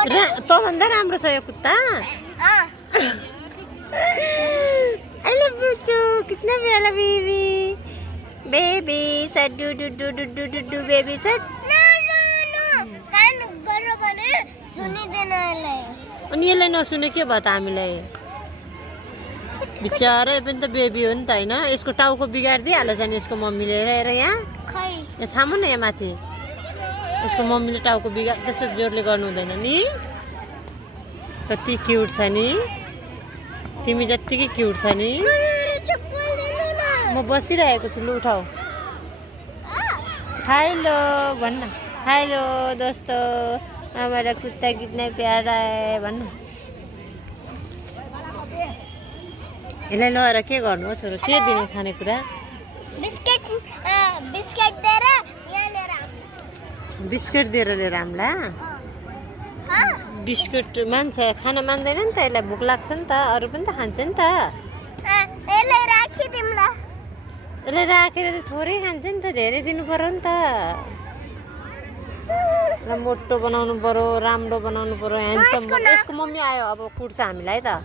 तँभन्दा राम्रो छ यो कुत्ता आई लभ यू टू कितना प्यारा baby baby shark doo doo doo doo doo doo doo baby shark अनि यसलाई नसुने के भयो त हामीलाई बिचारा यो पनि त बेबी हो नि त होइन यसको टाउको बिगारिदिइहाल्छ नि यसको मम्मीले हेर यहाँ छामु न यहाँ माथि यसको मम्मीले टाउको त्यस्तो जोडले गर्नु हुँदैन नि कति क्युट छ नि तिमी जत्तिकै क्युट छ नि म बसिरहेको छु लु उठाऊ हेलो भन्न हेलो दोस्तो हमारा कुत्ता कितना प्यारा है भन्न यसलाई लगेर के गर्नु हो छोरो के दिनु खानेकुरा बिस्कुट दिएर लिएर आम्ला बिस्कुट मान्छ खान मान्दैन नि त यसलाई भोक लाग्छ नि त अरू पनि त खान्छ नि त यसलाई राखेर त थोरै खान्छ नि त धेरै दिनु पर्यो नि त मोटो बनाउनु पर्यो राम्रो बनाउनु पर्यो ह्यान्डसम यसको मम्मी आयो अब कुट्छ हामीलाई त